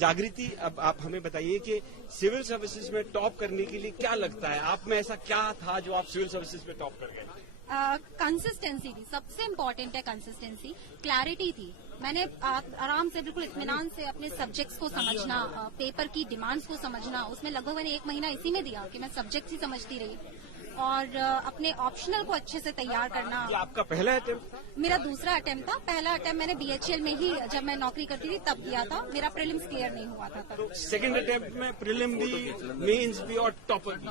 जागृति, अब आप हमें बताइए कि सिविल सर्विसेज में टॉप करने के लिए क्या लगता है, आप में ऐसा क्या था जो आप सिविल सर्विसेज में टॉप कर गए? कंसिस्टेंसी थी, सबसे इम्पोर्टेंट है कंसिस्टेंसी। क्लैरिटी थी, मैंने आराम से बिल्कुल इत्मीनान से अपने सब्जेक्ट्स को समझना, पेपर की डिमांड्स को समझना, उसमें लगभग मैंने 1 महीना इसी में दिया कि मैं सब्जेक्ट्स ही समझती रही, और अपने ऑप्शनल को अच्छे से तैयार करना। ये आपका पहला अटेम्प्ट? मेरा दूसरा अटेम्प्ट था। पहला अटेम्प्ट मैंने बीएचईएल में ही जब मैं नौकरी करती थी तब दिया था, मेरा प्रीलिम्स क्लियर नहीं हुआ था तब। तो सेकंड अटेम्प्ट में प्रीलिम भी, मेंस भी और टॉपर भी?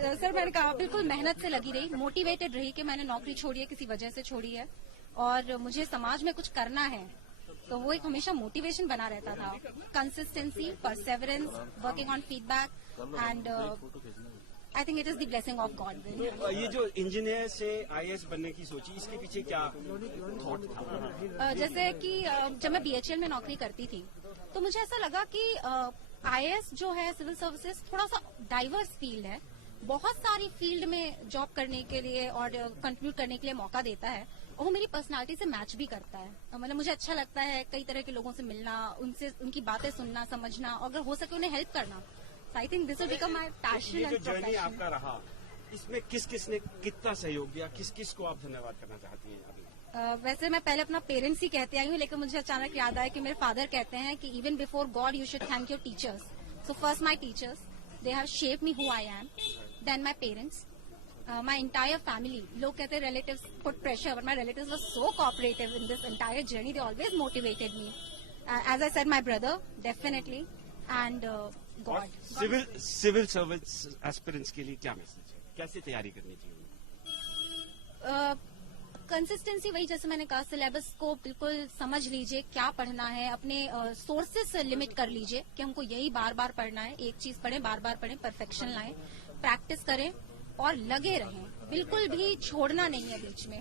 सर मैंने कहा बिल्कुल मेहनत से लगी रही, मोटिवेटेड रही कि मैंने नौकरी छोड़ी है, किसी वजह से छोड़ी है और मुझे समाज में कुछ करना है, तो वो एक हमेशा मोटिवेशन बना रहता था। Consistency, Perseverance, working on feedback and I think it is the blessing of God. ये जो इंजीनियर से आईएएस बनने की सोची, इसके पीछे क्या थॉट था? जैसे कि जब मैं बीएचईएल में नौकरी करती थी तो मुझे ऐसा लगा कि आईएएस जो है सिविल सर्विसेज थोड़ा सा डाइवर्स फील्ड है, बहुत सारी फील्ड में जॉब करने के लिए और कंट्रीब्यूट करने के लिए मौका देता है, और वो मेरी पर्सनालिटी से मैच भी करता है। मतलब मुझे अच्छा लगता है कई तरह के लोगों से मिलना, उनसे उनकी बातें सुनना, समझना, और अगर हो सके उन्हें हेल्प करना। I think this will become my passion and profession. Journey आपका रहा, इसमें किस किस ने कितना सहयोग दिया, किस किस को आप धन्यवाद करना चाहती हैं अभी? वैसे मैं पहले अपना पेरेंट्स ही कहते आई हूँ, लेकिन मुझे अचानक याद आया कि मेरे फादर कहते हैं कि even before God you should thank your teachers. So first my teachers, they have shaped me who I am, then my parents, my entire family. लोग कहते हैं relatives put pressure, but my relatives were so cooperative in this entire journey. They always motivated me. As I said, my brother, definitely, and God. Civil service aspirants के लिए क्या message है, कैसे तैयारी करनी चाहिए? कंसिस्टेंसी, वही जैसे मैंने कहा, सिलेबस को बिल्कुल समझ लीजिए, क्या पढ़ना है, अपने सोर्सेज से लिमिट कर लीजिए कि हमको यही बार बार पढ़ना है, एक चीज पढ़ें, बार बार पढ़ें, परफेक्शन लाएं, प्रैक्टिस करें और लगे रहें, बिल्कुल भी छोड़ना नहीं है बीच में।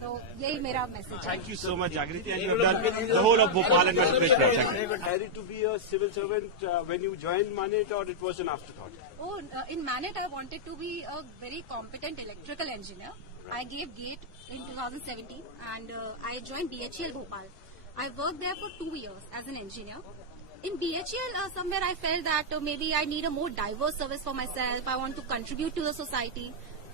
तो यही मेरा मैसेज है। Thank you so much, Jagriti, and you have done the whole of Bhopal and Madhya Pradesh project. Ever decided to be a civil servant when you joined Manet, or it was an afterthought? Oh, in Manet, I wanted to be a very competent electrical engineer. I gave GATE in 2017, and I joined BHEL Bhopal. I worked there for 2 years as an engineer. In BHEL, somewhere I felt that maybe I need a more diverse service for myself. I want to contribute to the society.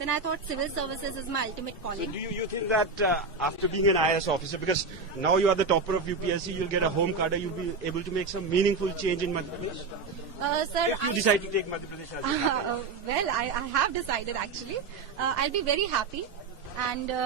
Then I thought civil services is my ultimate calling. So do you think that after being an IAS officer, because now you are the topper of UPSC, you'll get a home card, you'll be able to make some meaningful change in Madhya Pradesh? Sir, if you decide to take Madhya Pradesh as your capital. Well, I have decided actually. I'll be very happy, and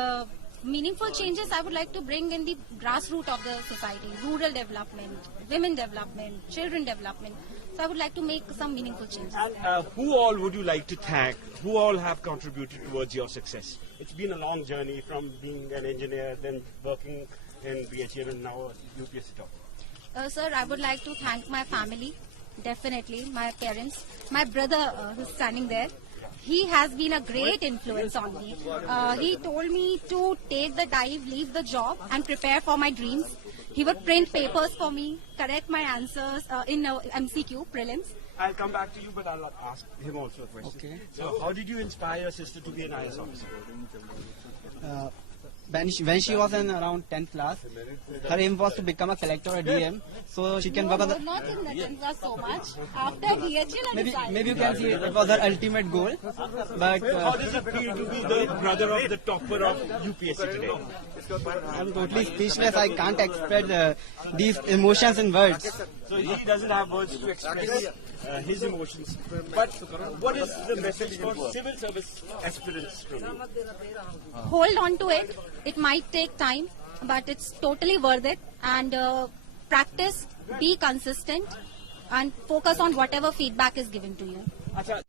meaningful changes I would like to bring in the grassroots of the society, rural development, women development, children development. So I would like to make some meaningful changes. And who all would you like to thank? Who all have contributed towards your success? It's been a long journey from being an engineer, then working in BHEL, and now UPSC top. Sir, I would like to thank my family, definitely, my parents, my brother who's standing there. He has been a great influence on me. He told me to take the dive, leave the job, and prepare for my dreams. He would print papers for me, correct my answers in MCQ prelims. I'll come back to you, but I'll ask him also a question. Okay. So, how did you inspire your sister to be an IAS officer? When she was in around 10th class, her aim was to become a collector or a DM, so she can work on the... Not in the 10th class so much. After BHEL, I decided. Maybe you can see it was her ultimate goal. But how does it feel to be the brother of the topper of UPSC today? I'm totally speechless. I can't express these emotions in words. So he doesn't have words to express his emotions. But what is the message for civil service aspirants from you? Hold on to it. It might take time, but it's totally worth it. And practice, be consistent, and focus on whatever feedback is given to you. अच्छा